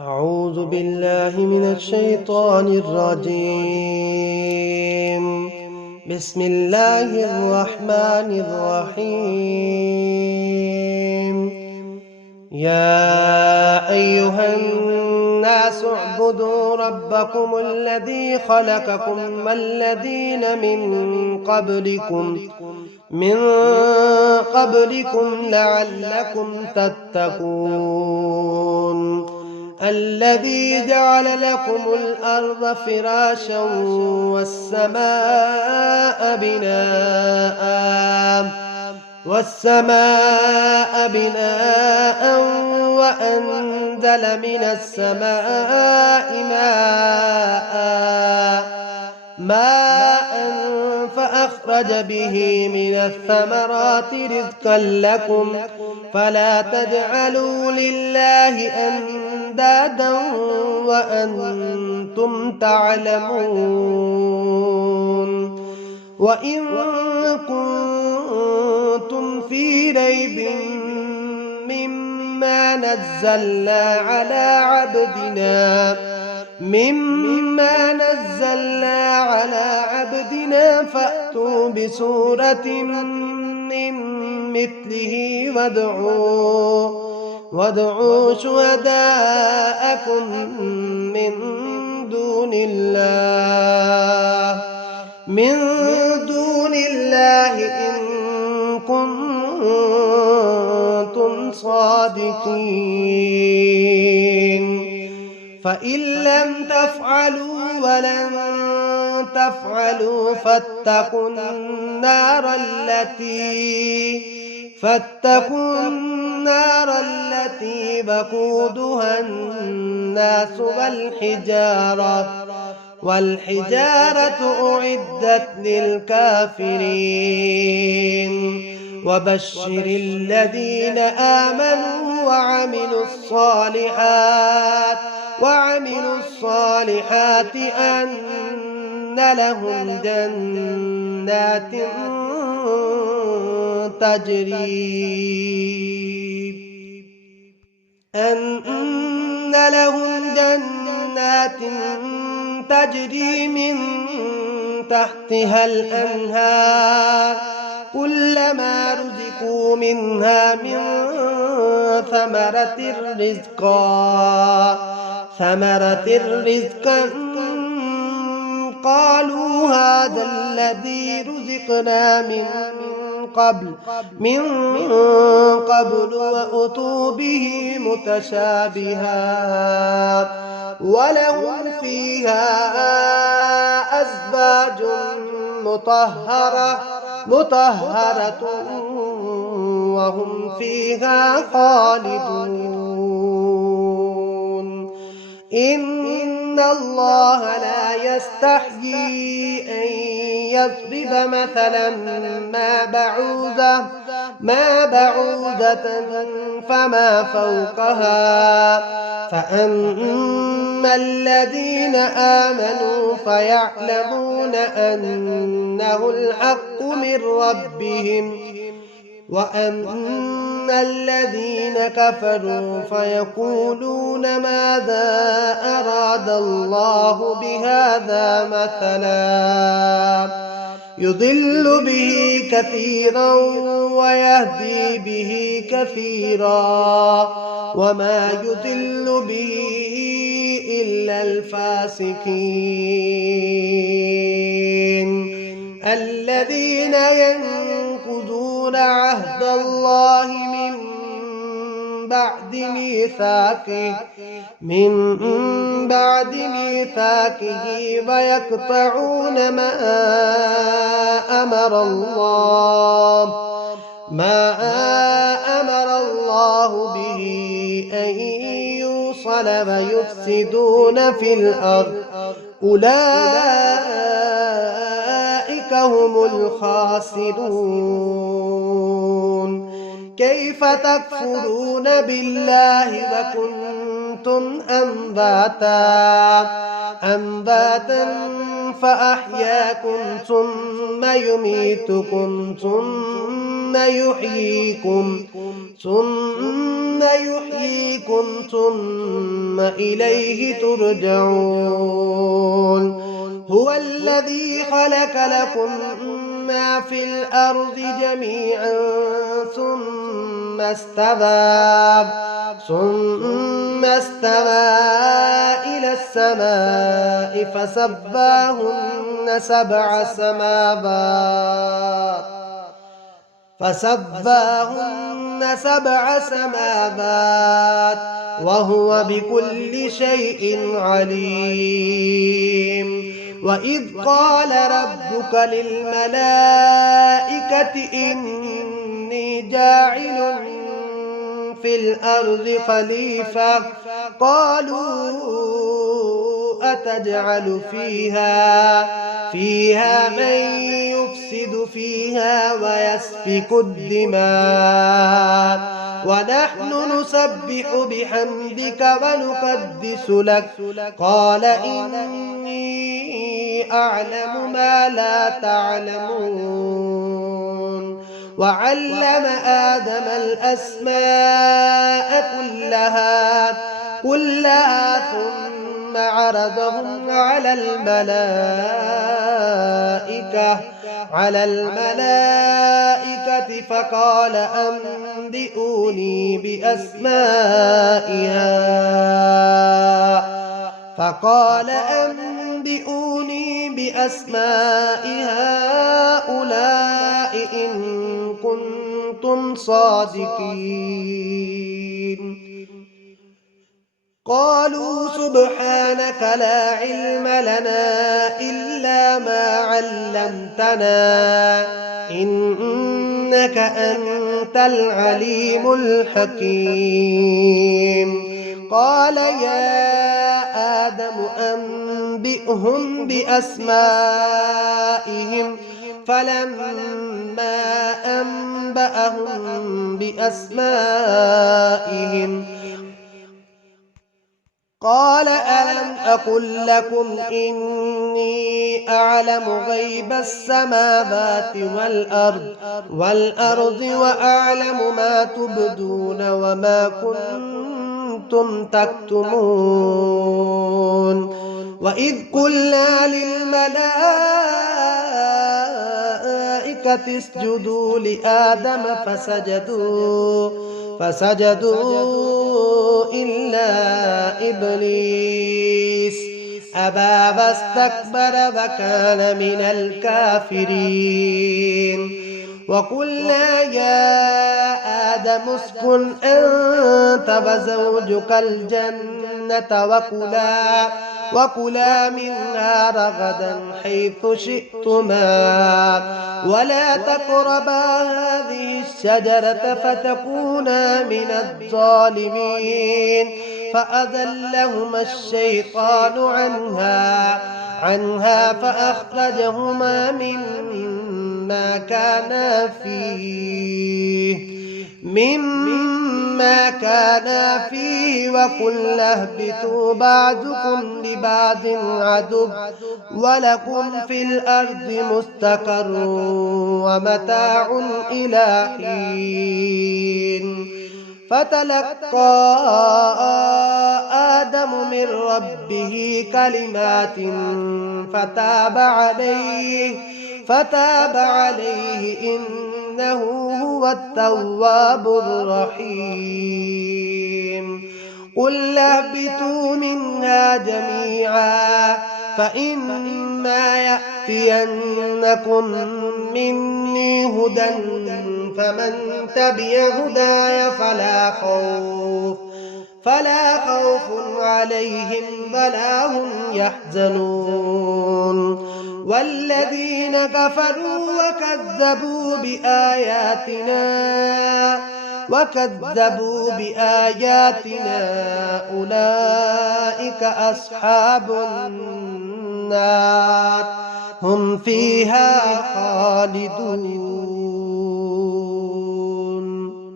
أعوذ بالله من الشيطان الرجيم. بسم الله الرحمن الرحيم. يا أيها الناس اعبدوا ربكم الذي خلقكم والذين من قبلكم لعلكم تتقون. الذي جعل لكم الأرض فراشا والسماء بناء وأنزل من السماء ماء فأخرج به من الثمرات رزقا لكم فلا تجعلوا لله أندادا وأنتم تعلمون. وإن كنتم في ريب مما نزلنا على عبدنا فأتوا بسورة من مثله وادعوا شهداءكم من دون الله إن كنتم صادقين. فإن لم تفعلوا ولن تفعلوا فاتقوا النار التي وقودها الناس والحجارة أعدت للكافرين. وبشر الذين آمنوا وعملوا الصالحات أن لهم جنات تجري من تحتها الأنهار كلما رزقوا منها من ثمرة رزقا قالوا هذا الذي رزقنا من قبل وأتوا به متشابها ولهم فيها أزواج مطهرة وهم فيها خالدون. إن الله لا يستحيي أن يضرب مثلا ما بعوضة فما فوقها فأما الذين آمنوا فيعلمون أنه الحق من ربهم وأما الذين كفروا فيقولون ماذا أراد الله بهذا مثلا يضل به كثيرا ويهدي به كثيرا وما يضل به إلا الفاسقين. الذين ينقضون عهد الله من بعد ميثاقه ويقطعون ما أمر الله به أن يوصل ويفسدون في الأرض أولئك هم الخاسرون. كيف تكفرون بالله وكنتم أمواتا فأحياكم ثم يميتكم ثم يحييكم ثم يحييكم ثم إليه ترجعون هو الذي خلق لكم ما في الأرض جميعا ثم استوى إلى السماء فسباهن سبع سماوات وهو بكل شيء عليم وإذ قال ربك للملائكة إني جاعل في الأرض خليفة قالوا أتجعل فيها من يفسد فيها ويسفك الدماء ونحن نسبح بحمدك ونقدس لك قال إني أعلم ما لا تعلمون وعلم آدم الأسماء كلها ثم عرضهم على الملائكة فقال أنبئوني بأسماء هؤلاء إن كنتم صادقين قالوا سبحانك لا علم لنا إلا ما علمتنا إنك أنت العليم الحكيم قال يا آدم أنبئهم بأسمائهم فلما أنبأهم بأسمائهم قال ألم أقل لكم إني أعلم غيب السماوات والأرض وأعلم ما تبدون وما كنتم تكتمون وإذ قلنا للملائكة اسجدوا لآدم فسجدوا إلا إبليس أبى واستكبر وكان من الكافرين وقلنا يا آدم اسكن أنت وزوجك الجنة وكلا منها رغدا حيث شئتما ولا تقربا هذه الشجرة فتكونا من الظالمين فأذلهما الشيطان عنها فأخرجهما مما كانا فيه وقلنا اهبطوا بعضكم لبعض عدو ولكم في الأرض مستقر ومتاع إلى حين فتلقى آدم من ربه كلمات فتاب عليه إنه هو التواب الرحيم قلنا اهبطوا منها جميعا فإما يأتينكم مني هدى فمن تبع هداي فلا خوف عليهم ولا هم يحزنون والذين كفروا وكذبوا بآياتنا أولئك أصحاب النار هم فيها خالدون.